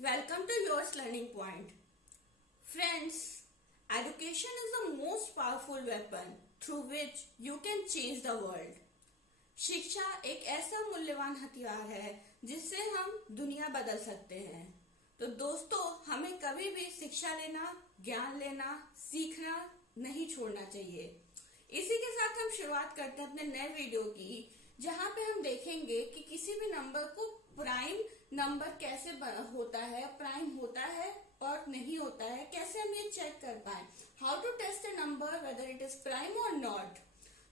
welcome to yours learning point. Friends, education is the most powerful weapon through which you can change the world. शिक्षा एक ऐसा मूल्यवान हथियार है जिससे हम दुनिया बदल सकते हैं। तो दोस्तों, हमें कभी भी शिक्षा लेना, ज्ञान लेना, सीखना नहीं छोड़ना चाहिए। इसी के साथ हम शुरुआत करते हैं अपने नए वीडियो की, जहाँ पे हम देखेंगे कि किसी भी नंबर को प्राइम नंबर कैसे होता है, प्राइम होता है और नहीं होता है, कैसे हम ये चेक कर पाए, how to test a number whether it is prime और नॉट।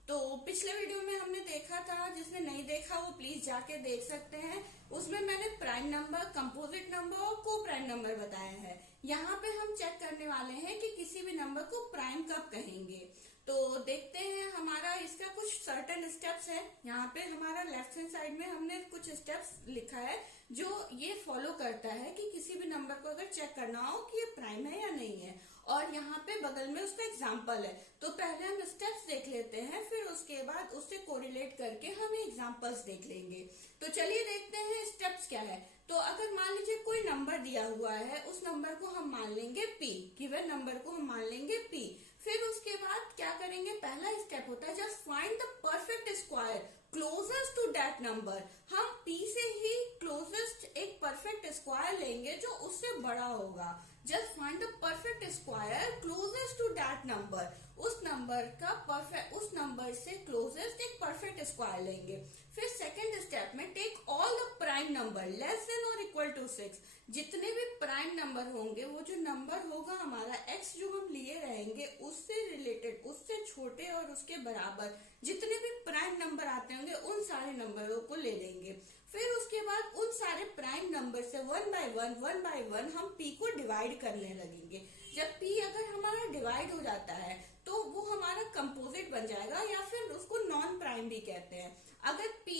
तो पिछले वीडियो में हमने देखा था, जिसने नहीं देखा वो प्लीज जाके देख सकते हैं। उसमें मैंने प्राइम नंबर, कंपोजिट नंबर और को प्राइम नंबर बताया है। यहाँ पे हम चेक करने वाले हैं कि किसी भी नंबर को प्राइम कब कहेंगे। तो देखते हैं, हमारा इसका कुछ सर्टेन स्टेप्स है। यहाँ पे हमारा लेफ्ट हैंड साइड में हमने कुछ स्टेप्स लिखा है जो ये फॉलो करता है कि किसी भी नंबर को अगर चेक करना हो कि ये प्राइम है या नहीं है। और यहाँ पे बगल में उसका एग्जाम्पल है। तो पहले हम स्टेप्स देख लेते हैं, फिर उसके बाद उससे कोरिलेट करके हम एग्जाम्पल्स देख लेंगे। तो चलिए देखते हैं स्टेप्स क्या है। तो अगर मान लीजिए कोई नंबर दिया हुआ है, उस नंबर को हम मान लेंगे p, गिवन नंबर को हम मान लेंगे p। फिर उसके बाद क्या करेंगे, पहला स्टेप होता है just find the perfect square closest to that number. हम p से ही क्लोजेस्ट एक परफेक्ट स्क्वायर लेंगे जो उससे बड़ा होगा। Just find the perfect square closest to that number. उस नंबर का परफेक्ट, उस नंबर से क्लोजेस्ट एक परफेक्ट स्क्वायर लेंगे। फिर सेकेंड स्टेप में take all the prime number less than और इक्वल टू 6। जितने भी प्राइम नंबर होंगे, वो जो नंबर होगा हमारा x जो हम लिए रहेंगे उससे रिलेटेड, उससे छोटे और उसके बराबर जितने भी प्राइम नंबर आते होंगे उन सारे नंबरों को ले लेंगे। फिर उसके बाद उन सारे प्राइम नंबर से वन बाय वन हम p को डिवाइड करने लगेंगे। जब p अगर हमारा डिवाइड हो जाता है तो वो हमारा कंपोजिट बन जाएगा, या फिर उसको नॉन प्राइम भी कहते हैं। अगर p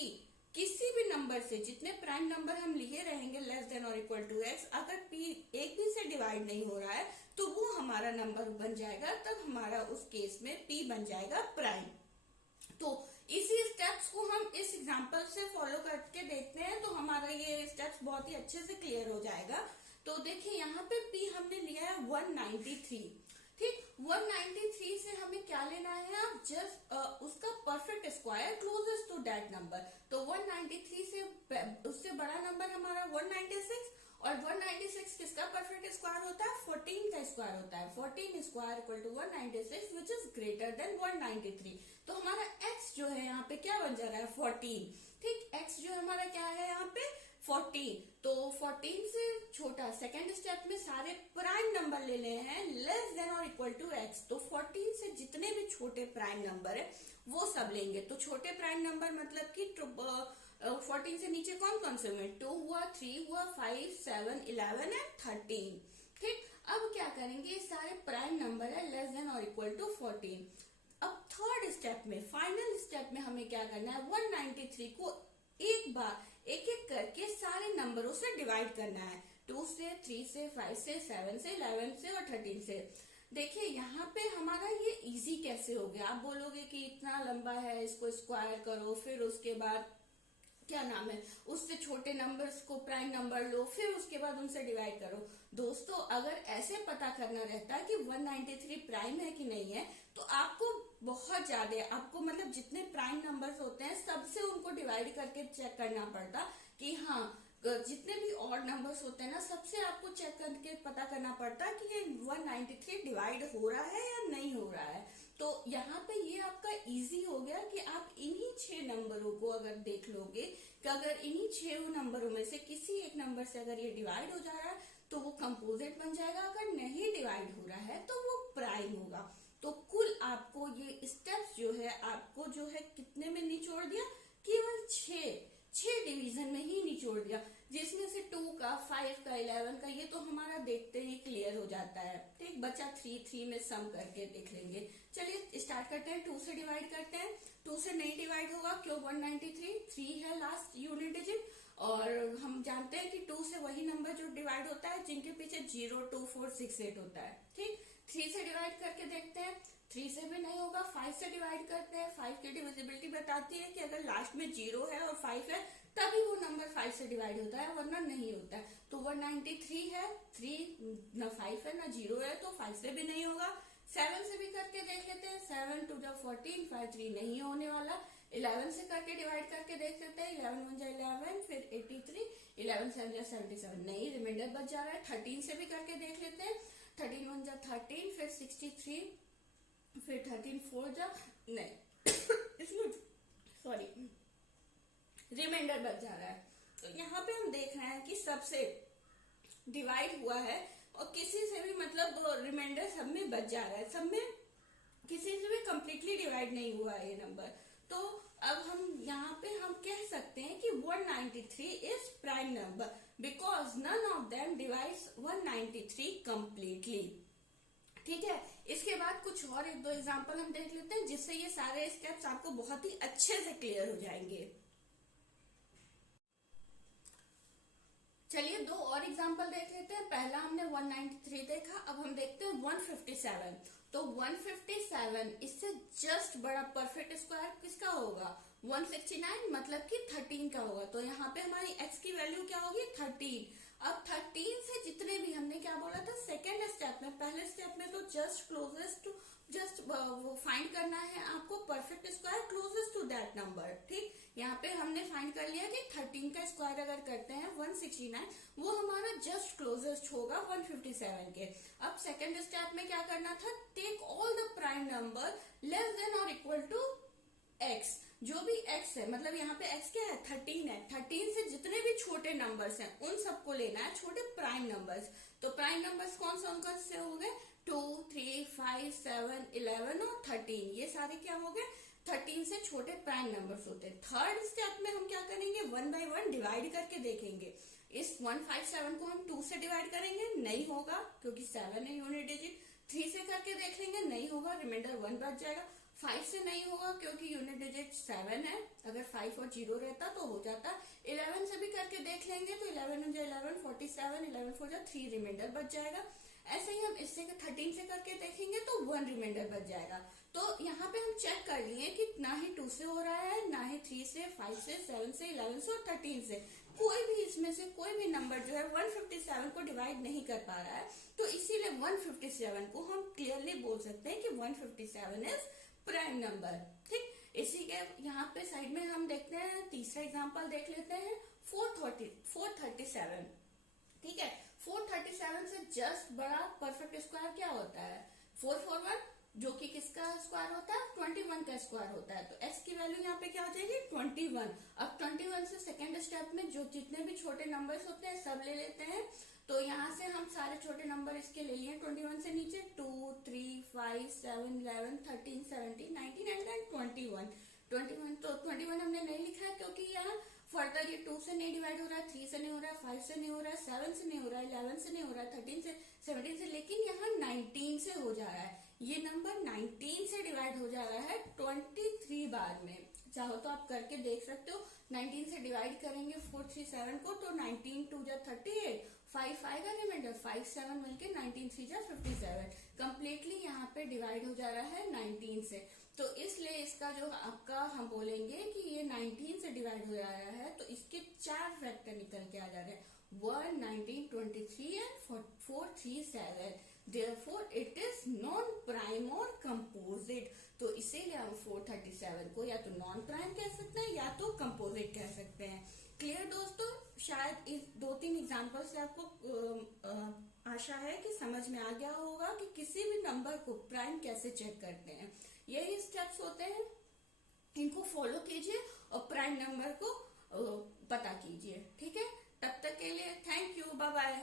किसी भी नंबर से, जितने प्राइम नंबर हम लिए रहेंगे लेस देन और इक्वल टू x, अगर p एक भी से डिवाइड नहीं हो रहा है तो वो हमारा नंबर बन जाएगा। तब हमारा उस केस में p बन जाएगा प्राइम। तो इसी स्टेप्स को हम इस एग्जांपल से फॉलो करके देखते हैं, तो हमारा ये स्टेप्स बहुत ही अच्छे से क्लियर हो जाएगा। तो देखिए यहाँ पे p हमने लिया है 193। ठीक, 193 से हमें क्या लेना है, आप जस्ट उसका perfect square closest to that number. तो 193 से उससे बड़ा नंबर हमारा 196, और 196 किसका परफेक्ट स्क्वायर होता है, 14 का स्क्वायर होता है। 14 square equal to 196 which is greater than 193। तो हमारा x जो है यहाँ पे क्या बन जा रहा है, 14। ठीक, x जो हमारा क्या है यहाँ पे 14। तो 14 से छोटा सेकेंड स्टेप में सारे प्राइम नंबर ले ले हैं लेस देन और इक्वल टू x। तो 14 से जितने भी छोटे प्राइम नंबर है वो सब लेंगे। तो छोटे प्राइम नंबर मतलब कि 14 से नीचे कौन कौन से हुए, 2 हुआ, 3 हुआ, 5, 7, 11 एंड 13। ठीक, अब क्या करेंगे, सारे प्राइम नंबर है लेस देन और इक्वल टू 14। अब थर्ड स्टेप में, फाइनल स्टेप में हमें क्या करना है, 193 को एक बार एक एक करके सारे नंबरों से डिवाइड करना है। 2 से, 3 से, 5 से, 7 से, 11 से और 13 से। देखिए यहाँ पे हमारा ये इजी कैसे हो गया। आप बोलोगे कि इतना लंबा है, इसको स्क्वायर करो, फिर उसके बाद क्या नाम है, उससे छोटे नंबर्स को प्राइम नंबर लो, फिर उसके बाद उनसे डिवाइड करो। दोस्तों, अगर ऐसे पता करना रहता है कि 193 प्राइम है कि नहीं है, तो आपको बहुत ज्यादा, आपको मतलब जितने प्राइम नंबर्स होते हैं सबसे उनको डिवाइड करके चेक करना पड़ता कि हाँ, जितने भी ऑड नंबर्स होते हैं ना, सबसे आपको चेक करके पता करना पड़ता कि ये 193 डिवाइड हो रहा है या नहीं हो रहा है। तो यहाँ पे ये आपका इजी हो गया कि आप इन्हीं 6 नंबरों को अगर देख लोगे कि अगर इन्हीं 6 नंबरों में से किसी एक नंबर से अगर ये डिवाइड हो जा रहा है तो वो कंपोजिट बन जाएगा, अगर नहीं डिवाइड हो रहा है तो वो प्राइम होगा। तो कुल आपको ये स्टेप्स जो है, आपको जो है कितने में निचोड़ दिया, केवल 6 डिवीजन में ही निचोड़ दिया, जिसमें से 2 का, 5 का, 11 का, ये तो हमारा देखते ही क्लियर हो जाता है। ठीक, बचा 3 में सम करके देख लेंगे। चलिए स्टार्ट करते हैं, 2 से डिवाइड करते हैं। 2 से नहीं डिवाइड होगा, क्यों, 193, 3 है लास्ट यूनिट डिजिट, और हम जानते हैं कि 2 से वही नंबर जो डिवाइड होता है जिनके पीछे 0, 2, 4, 6, 8 होता है। ठीक, 3 से डिवाइड करके देखते हैं, 3 से भी नहीं होगा। 5 से डिवाइड करते हैं, 5 की डिविजिबिलिटी बताती है कि अगर लास्ट में 0 है और 5 है तभी वो नंबर 5 से डिवाइड होता है, वरना नहीं होता है। तो 193 है, 3 ना 5 है ना 0 है, तो 5 से भी नहीं होगा। 7 से भी करके देख लेते हैं, 7 2 जा 14, 5 3 नहीं होने वाला। 11 से करके डिवाइड करके देख लेते हैं, 11 1 जा 11, फिर 83, 11 7 जा 77, नहीं रिमाइंडर बच जा रहा है। 13 से भी करके देख लेते हैं, 13 1 जा 13, फिर 63, फिर 13 4 जा नहीं इसमें सॉरी रिमाइंडर बच जा रहा है। तो यहाँ पे हम देख रहे हैं कि सबसे डिवाइड हुआ है और किसी से भी मतलब रिमाइंडर सब में बच जा रहा है, सब में किसी से भी कंप्लीटली डिवाइड नहीं हुआ है ये नंबर। तो अब हम यहाँ पे हम कह सकते हैं कि 193 is prime number because none of them divides 193 completely. ठीक है, इसके बाद कुछ और एक दो एग्जांपल हम देख लेते हैं जिससे ये सारे स्टेप्स आपको बहुत ही अच्छे से क्लियर हो जाएंगे। चलिए दो और एग्जांपल देख लेते हैं। पहला हमने 193 देखा, अब हम देखते हैं 157। तो 157 इससे जस्ट बड़ा परफेक्ट स्क्वायर किसका होगा? 169 मतलब कि 13 का होगा। तो यहाँ पे हमारी x की वैल्यू क्या होगी? 13। अब 13 से जितने भी हमने क्या बोला था सेकेंड स्टेप में, पहले स्टेप में तो जस्ट क्लोजेस्ट टू जस्ट वो फाइंड करना है आपको perfect square closest to that number. ठीक, यहाँ पे हमने फाइंड कर लिया कि 13 का स्क्वायर अगर करते हैं 169, वो हमारा जस्ट क्लोजेस्ट होगा 157 के। अब सेकेंड स्टेप में क्या करना था? Take all the prime number less than और इक्वल टू x। जो भी x है, मतलब यहाँ पे x क्या है? 13 है। 13 से जितने भी छोटे नंबर्स हैं उन सबको लेना है, छोटे प्राइम नंबर्स। तो प्राइम नंबर्स कौन से हो गए? 2 3 5 7 11 और 13, ये सारे क्या हो गए? 13 से छोटे प्राइम नंबर्स होते हैं। थर्ड स्टेप में हम क्या करेंगे? 1 बाय 1 डिवाइड करके देखेंगे। इस 157 को हम 2 से डिवाइड करेंगे, नहीं होगा क्योंकि 7 है यूनिट डिजिट। 3 से करके देख लेंगे, नहीं होगा, रिमाइंडर 1 बच जाएगा। 5 से नहीं होगा क्योंकि यूनिट डिजिट 7 है, अगर 5 और 0 रहता तो हो जाता। 11 से भी करके देख लेंगे तो 11 1 11 47, 11 4 3 रिमाइंडर बच जाएगा। ऐसे ही हम इससे 13 से करके देखेंगे तो 1 रिमाइंडर बच जाएगा। तो यहाँ पे हम चेक कर लिए कि ना ही 2 से हो रहा है, ना ही 3 से, 5 से, 7 से, 11 से और 13 से। कोई भी इसमें से कोई भी नंबर जो है 157 को डिवाइड नहीं कर पा रहा है। तो इसीलिए 157 को हम क्लियरली बोल सकते हैं कि 157 इज प्राइम नंबर। ठीक, इसी के यहाँ पे साइड में हम देखते हैं तीसरा एग्जांपल देख लेते हैं 437। ठीक है, 437 से जस्ट बड़ा परफेक्ट स्क्वायर क्या होता है? 441, जो कि किसका स्क्वायर होता है? 21 का स्क्वायर होता है। तो x की वैल्यू यहाँ पे क्या हो जाएगी? 21। अब 21 से सेकेंड स्टेप में जो जितने भी छोटे नंबर्स होते हैं सब ले लेते हैं। तो यहाँ से हम सारे छोटे नंबर इसके ले लिए 21 से नीचे 2 3 5 7 11 13 17 19 एंड 21। 21 तो 21 हमने नहीं लिखा है क्योंकि यहाँ फर्दर ये 2 से नहीं डिवाइड हो रहा है, 3 से नहीं हो रहा है, 5 से नहीं हो रहा है, 7 से नहीं हो रहा है, 11 से नहीं हो रहा है, 13 से, 17 से, लेकिन यहाँ 19 से हो जा रहा है। ये नंबर 19 से डिवाइड हो जा रहा है 23 बार में। चाहो तो आप करके देख सकते हो। 19 से डिवाइड करेंगे 437 को तो 19 2 जा 38, 5 आएगा रिमाइंडर, 5 7 मिलके 19 3 जा 57। कंप्लीटली यहाँ पे डिवाइड हो जा रहा है 19 से। तो इसलिए इसका जो आपका हम बोलेंगे कि ये 19 से डिवाइड हो जा रहा है, तो इसके 4 फैक्टर निकल के आ जा रहे हैं, 1 19 23 and 437। Therefore it is non-prime or composite। तो इसीलिए हम 437 को या तो नॉन प्राइम कह सकते हैं या तो कंपोजिट कह सकते हैं। क्लियर दोस्तों? शायद इस 2-3 एग्जांपल से आपको आशा है कि समझ में आ गया होगा कि किसी भी नंबर को प्राइम कैसे चेक करते हैं। यही स्टेप्स होते हैं, इनको फॉलो कीजिए और प्राइम नंबर को पता कीजिए। ठीक है, तब तक के लिए थैंक यू, बाय बाय।